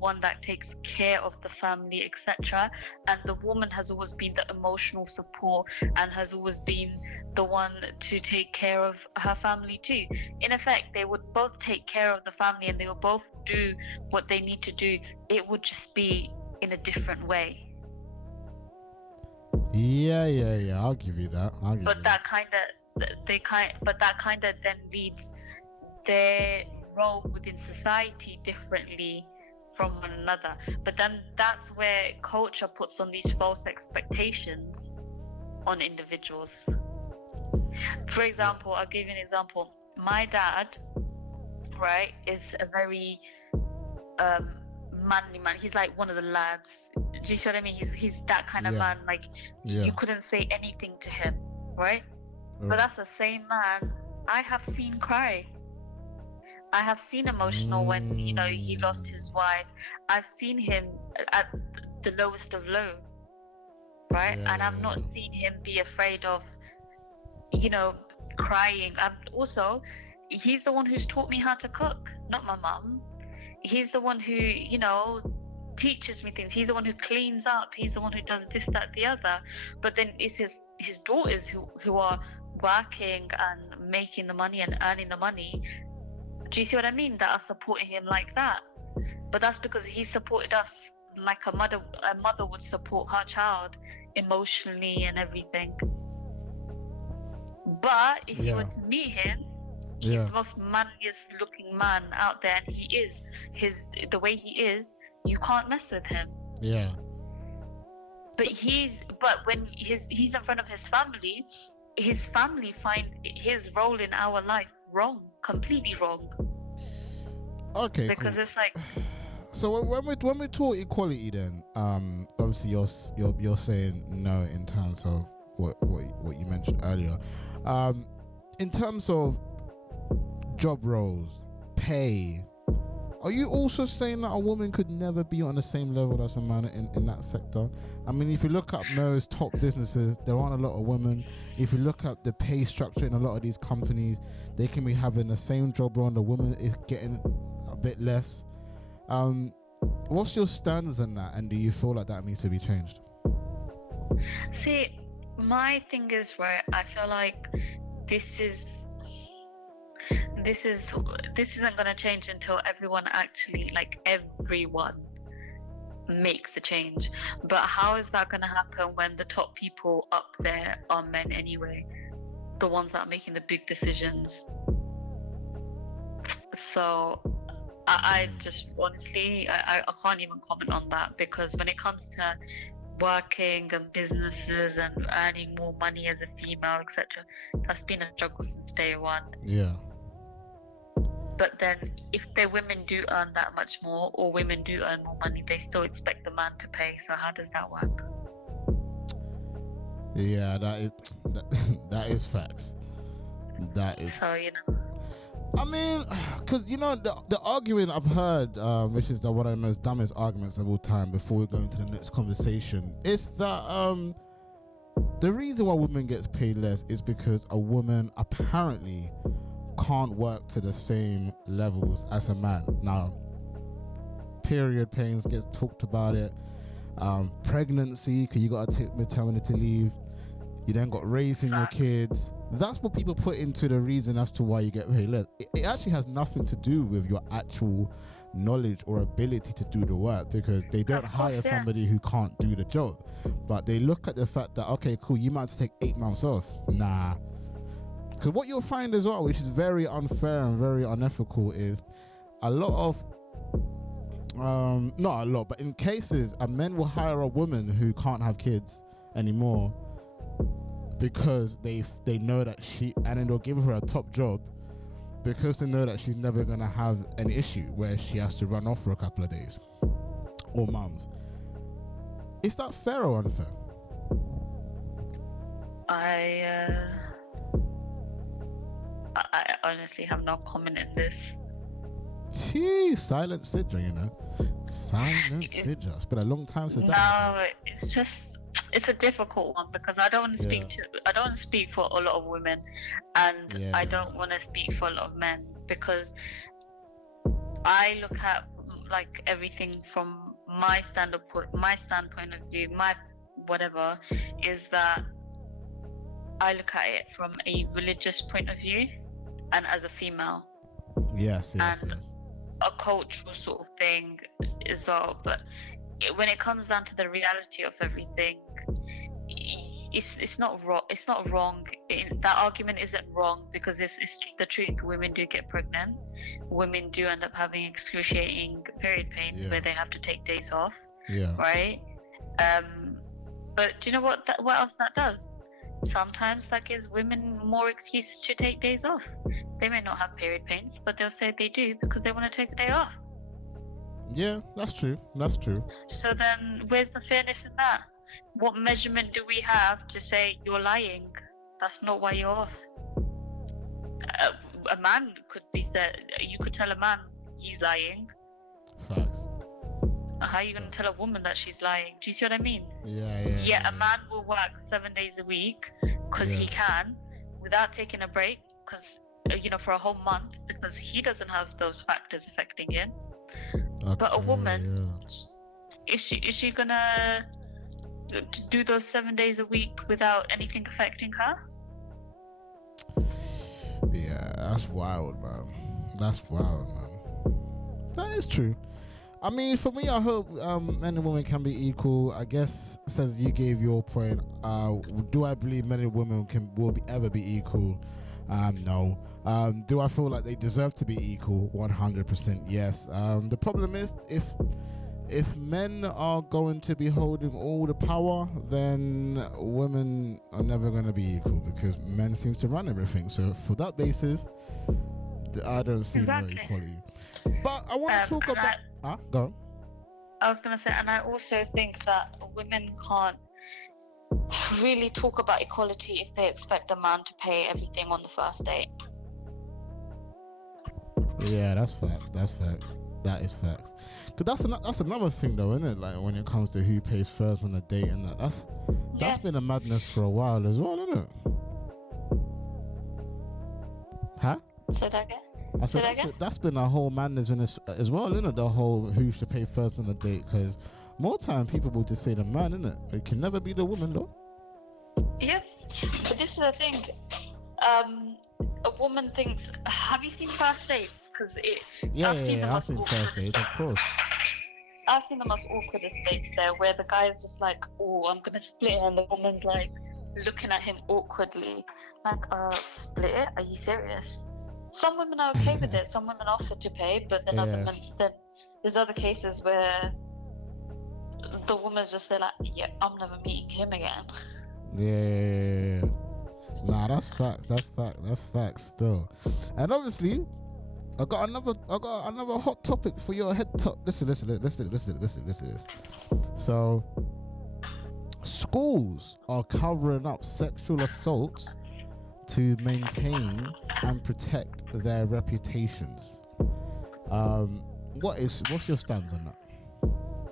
one that takes care of the family, etc. And the woman has always been the emotional support and has always been the one to take care of her family too. In effect, they would both take care of the family and they would both do what they need to do. It would just be in a different way. Yeah. I'll give you that. But that kind of then leads their role within society differently from one another. But then that's where culture puts on these false expectations on individuals. For example, I'll give you an example. My dad, right, is a very manly man. He's like one of the lads. Do you see what I mean? He's that kind of man. Like you couldn't say anything to him, right? But that's the same man I have seen cry. I have seen emotional when he lost his wife. I've seen him at the lowest of low, right? And I've not seen him be afraid of crying. Also, he's the one who's taught me how to cook, not my mum. He's the one who teaches me things. He's the one who cleans up. He's the one who does this, that, the other. But then it's his daughters who are working and making the money and earning the money. Do you see what I mean? That are supporting him like that. But that's because he supported us like a mother would support her child emotionally and everything. But if you were to meet him, he's the most manliest looking man out there, and he is. The way he is, you can't mess with him. Yeah. But when he's in front of his family find his role in our life wrong, completely wrong. Okay. Because cool. it's like. So when we talk equality, then obviously you're saying no in terms of what you mentioned earlier. In terms of job roles, pay, are you also saying that a woman could never be on the same level as a man in that sector? I mean, if you look at most top businesses, there aren't a lot of women. If you look at the pay structure in a lot of these companies, they can be having the same job role and the woman is getting a bit less. What's your standards on that, and do you feel like that needs to be changed? See, my thing is, right, I feel like this isn't going to change until everyone makes a change. But how is that going to happen when the top people up there are men anyway, the ones that are making the big decisions? So I just honestly I can't even comment on that, because when it comes to working and businesses and earning more money as a female, etc., that's been a struggle since day one. Yeah. But then if the women do earn that much more, or women do earn more money, they still expect the man to pay. So how does that work? Yeah, that is facts. That is. So I mean, because the argument I've heard, which is one of the most dumbest arguments of all time, before we go into the next conversation, is that the reason why women gets paid less is because a woman apparently can't work to the same levels as a man. Now, period pains gets talked about it. Pregnancy, because you got to take maternity leave. You then got raising your kids. That's what people put into the reason as to why you get paid less. It actually has nothing to do with your actual knowledge or ability to do the work, because they don't hire somebody who can't do the job. But they look at the fact that, okay, cool, you might have to take 8 months off. Nah. Because what you'll find as well, which is very unfair and very unethical, is a lot of, not a lot, but in cases, a men will hire a woman who can't have kids anymore because they know that and then they'll give her a top job because they know that she's never going to have an issue where she has to run off for a couple of days or months. Is that fair or unfair? I honestly have no comment in this. Gee, silent Sidra, Silent Sidra. It's been a long time since that. No, it's a difficult one because I don't want to speak for a lot of women, and I don't want to speak for a lot of men, because I look at like everything from my standpoint of view. My whatever is that I look at it from a religious point of view, and as a female. Yes. A cultural sort of thing as well, but when it comes down to the reality of everything, it's not wrong. It's not wrong. That argument isn't wrong, because it's the truth. Women do get pregnant. Women do end up having excruciating period pains where they have to take days off. Yeah. Right. But do you know what else that does? Sometimes that gives women more excuses to take days off. They may not have period pains, but they'll say they do because they want to take a day off. Yeah, that's true. So then where's the fairness in that? What measurement do we have to say you're lying? That's not why you're off. A man could be said, you could tell a man he's lying. Facts. How are you going to tell a woman that she's lying? Do you see what I mean? Yeah. A man will work 7 days a week because he can, without taking a break, because for a whole month, because he doesn't have those factors affecting him. Okay, but a woman, is she gonna do those 7 days a week without anything affecting her? Yeah, that's wild, man. That is true. I mean, for me, I hope men and women can be equal. I guess, since you gave your point, do I believe men and women will ever be equal? No. Do I feel like they deserve to be equal? 100% yes. The problem is, if men are going to be holding all the power, then women are never going to be equal, because men seem to run everything. So for that basis, I don't see no equality. But I want to talk about... go on. I was going to say, and I also think that women can't really talk about equality if they expect a man to pay everything on the first date. Yeah, that's facts. That is facts. Because that's another thing, though, isn't it? Like, when it comes to who pays first on a date, and that's been a madness for a while as well, isn't it? Huh? Say that again. I said that's been a whole madness in this as well, isn't it? The whole who should pay first on a date, because more time people will just say the man, isn't it? It can never be the woman, though. Yeah, but this is the thing. A woman thinks. Have you seen First Dates? Because I've seen First Dates, of course. I've seen the most awkwardest dates there, where the guy is just like, "Oh, I'm gonna split it," and the woman's like looking at him awkwardly, like, "Split it? Are you serious?" Some women are okay with it. Some women offer to pay, but then then there's other cases where the woman's just like, "Yeah, I'm never meeting him again." Yeah. Nah, that's facts still. And obviously, I got another hot topic for your head top. Listen to this. So, schools are covering up sexual assaults to maintain and protect their reputations. What's your stance on that?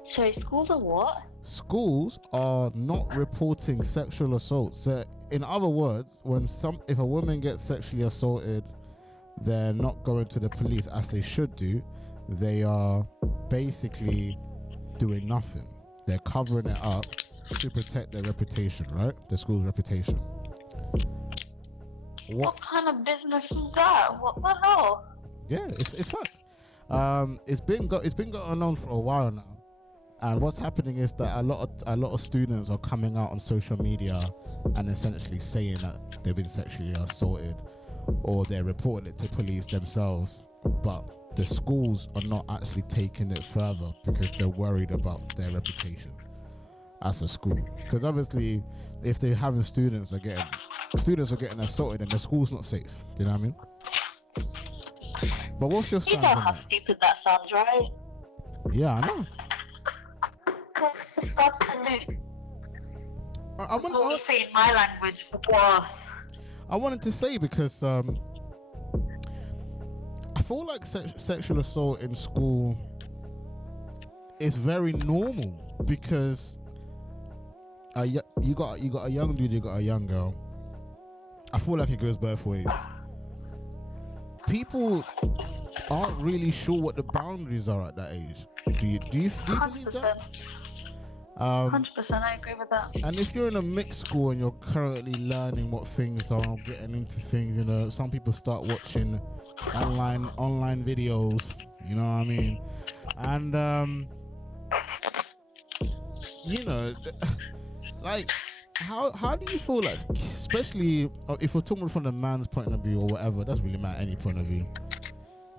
Sorry, schools are what? Schools are not reporting sexual assaults. So in other words, if a woman gets sexually assaulted, they're not going to the police as they should do. They are basically doing nothing. They're covering it up to protect their reputation, right? The school's reputation. What kind of business is that? What the hell? Yeah, it's facts. It's been going on for a while now. And what's happening is that a lot of students are coming out on social media and essentially saying that they've been sexually assaulted, or they're reporting it to police themselves, but the schools are not actually taking it further because they're worried about their reputation as a school. Because obviously, if they're having students are getting assaulted, then the school's not safe. Do you know what I mean? But what's your stance? You know on how that? stupid that sounds, right? Yeah, I know. It's just absolute. I What we say in my language, boss. I wanted to say because I feel like sexual assault in school is very normal, because you got a young dude, you got a young girl. I feel like it goes both ways. People aren't really sure what the boundaries are at that age. Do you believe that? 100%, I agree with that. And if you're in a mixed school and you're currently learning what things are, getting into things, you know, some people start watching online videos, you know what I mean? And you know, like, how do you feel like, especially if we're talking from the man's point of view or whatever, it doesn't really matter any point of view.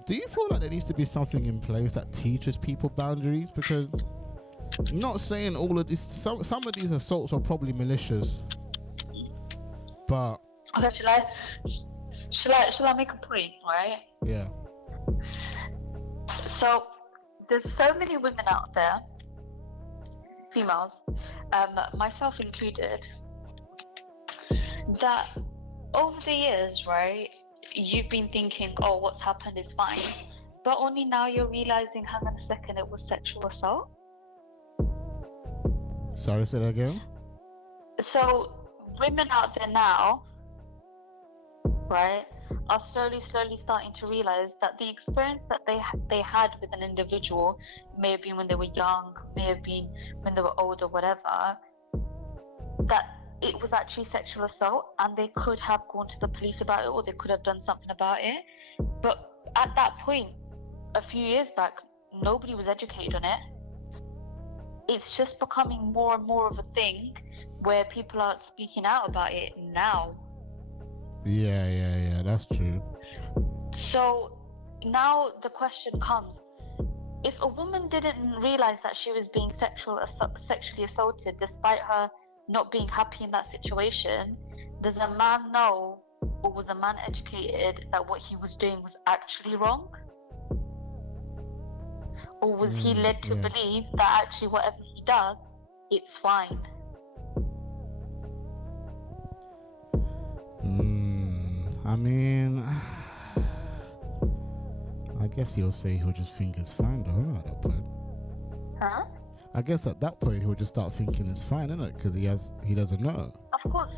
Do you feel like there needs to be something in place that teaches people boundaries? Because I'm not saying all of this, some of these assaults are probably malicious, but Okay, shall I make a point, right? yeah. So there's so many women out there, females, myself included, that over the years, right, you've been thinking, oh, what's happened is fine, but only now you're realizing, hang on a second, it was sexual assault. Sorry, say that again? So women out there now, right, are slowly starting to realize that the experience that they had with an individual, may have been when they were young, may have been when they were older, whatever, that it was actually sexual assault, and they could have gone to the police about it, or they could have done something about it. But at that point, a few years back, nobody was educated on it. It's just becoming more and more of a thing where people are speaking out about it now. Yeah, that's true. So now the question comes, if a woman didn't realize that she was being sexually assaulted despite her not being happy in that situation, does a man know, or was a man educated that what he was doing was actually wrong? Or was he led to believe that actually whatever he does, it's fine? I mean, I guess he'll say he'll just think it's fine, though, at that point. Huh? I guess at that point he'll just start thinking it's fine, innit? Because he doesn't know. Of course.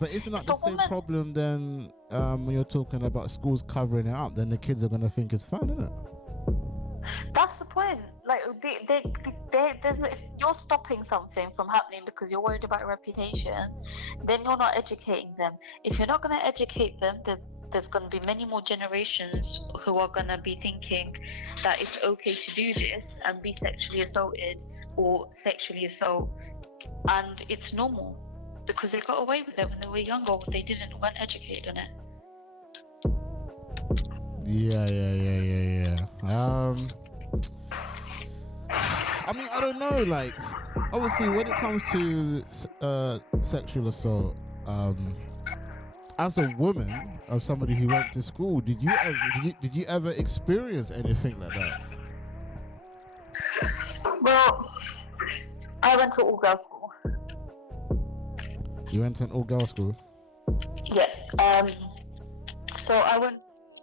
But isn't that the same problem then when you're talking about schools covering it up? Then the kids are gonna think it's fine, innit? That's the point. Like, there's if you're stopping something from happening because you're worried about your reputation, then you're not educating them. If you're not going to educate them, there's going to be many more generations who are going to be thinking that it's okay to do this and be sexually assaulted or sexually assault, and it's normal because they got away with it when they were younger, or they weren't educated on it. Yeah. I mean, I don't know. Like, obviously, when it comes to sexual assault, as a woman, or somebody who went to school, did you ever experience anything like that? Well, I went to all-girls school. You went to an all-girls school? Yeah. So I went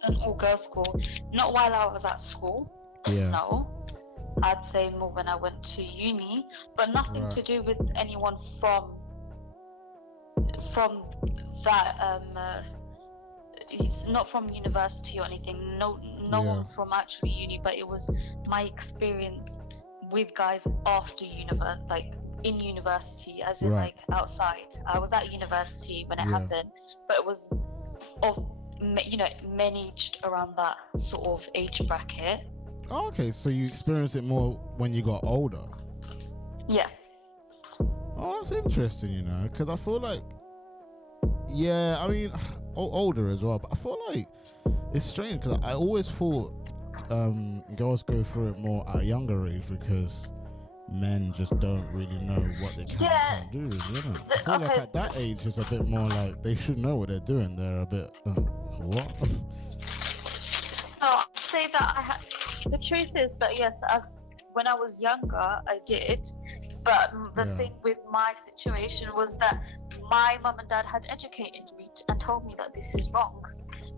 to an all-girls school, not while I was at school. Yeah. No. I'd say more when I went to uni, but nothing to do with anyone from that he's not from university or anything. No one from actually uni, but it was my experience with guys after like in university, as in like outside. I was at university when it happened, but it was managed around that sort of age bracket. Oh, okay, so you experienced it more when you got older. Yeah. Oh, that's interesting, because I feel like, I mean, older as well, but I feel like it's strange because I always thought girls go through it more at a younger age because men just don't really know what they can and can't do, really, I feel like at that age it's a bit more like they should know what they're doing. They're a bit, what? No, I'd say that the truth is that yes, as when I was younger, I did, but the thing with my situation was that my mum and dad had educated me and told me that this is wrong.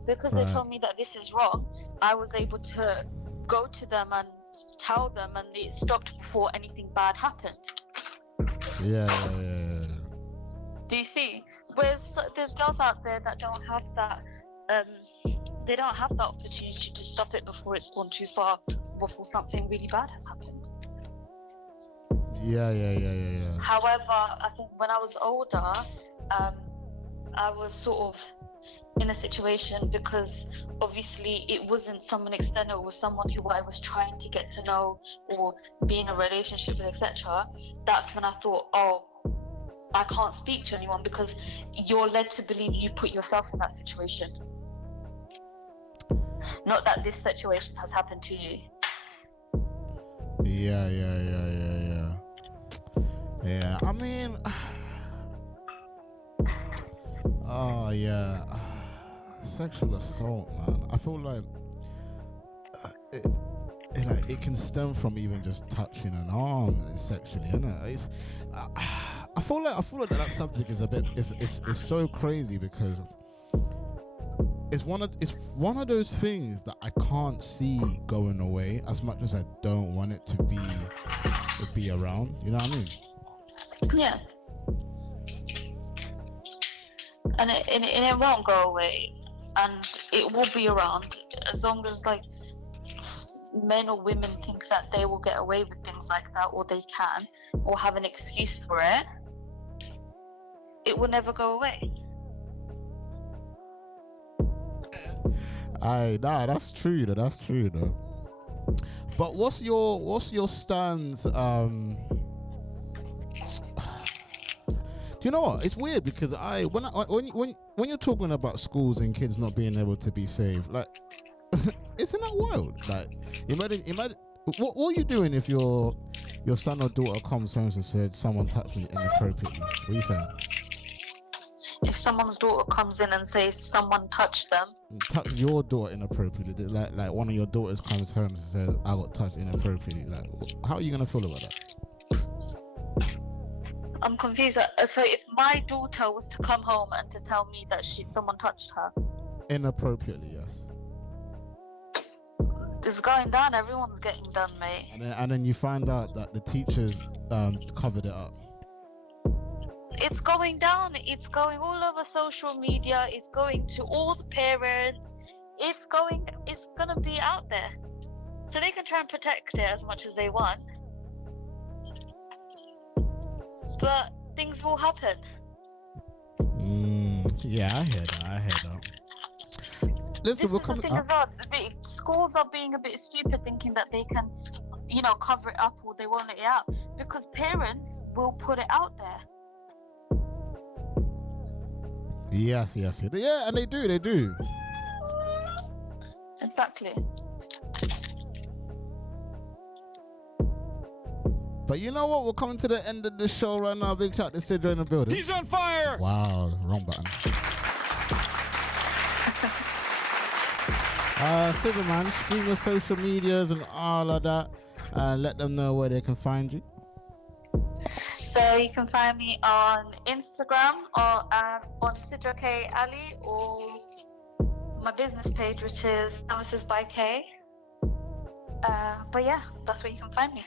Because they told me that this is wrong, I was able to go to them and tell them, and it stopped before anything bad happened. Yeah. Do you see? Whereas there's girls out there that don't have that. They don't have that opportunity to stop it before it's gone too far, before something really bad has happened. Yeah. However, I think when I was older, I was sort of in a situation because obviously it wasn't someone external, it was someone who I was trying to get to know or be in a relationship with, etc. That's when I thought, I can't speak to anyone because you're led to believe you put yourself in that situation. Not that this situation has happened to you. Yeah. I mean, sexual assault, man. I feel like it can stem from even just touching an arm sexually, innit? I feel like that subject is a bit. It's so crazy because it's one of those things that I can't see going away as much as I don't want it to be around. You know what I mean? Yeah. And it won't go away, and it will be around as long as like men or women think that they will get away with things like that, or they can, or have an excuse for it. It will never go away. That's true though. But what's your stance? Do you know what? It's weird because when you're talking about schools and kids not being able to be safe, like, isn't that wild? Like, imagine what are you doing if your son or daughter comes home and said someone touched me inappropriately? What are you saying? If someone's daughter comes in and says someone touched them, touch your daughter inappropriately, like one of your daughters comes home and says I got touched inappropriately, like, how are you gonna feel about that? I'm confused. So if my daughter was to come home and to tell me that someone touched her inappropriately, yes, it's going down. Everyone's getting done, mate. And then you find out that the teachers covered it up. It's going down. It's going all over social media. It's going to all the parents. It's gonna be out there, so they can try and protect it as much as they want. But things will happen. Yeah, I hear that. Listen, this is the thing as well. The schools are being a bit stupid, thinking that they can, cover it up, or they won't let it out, because parents will put it out there. Yes. Yeah, and they do. Exactly. But you know what? We're coming to the end of the show right now. Big shout to Sidra in the building. He's on fire! Wow, wrong button. Sidra, man, stream your social medias and all of that. Let them know where they can find you. So you can find me on Instagram or on Sidra K Ali, or my business page, which is Canvases by K. But yeah, that's where you can find me.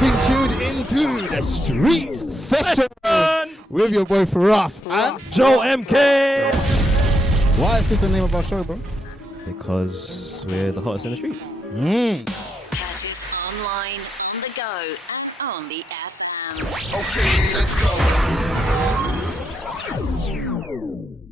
Being tuned into the streets session with your boy Firahs and Joe MK. Why is this the name of our show, bro? Because we're the hottest in the streets. Catch us online, on the go, and on the FM. Okay, let's go.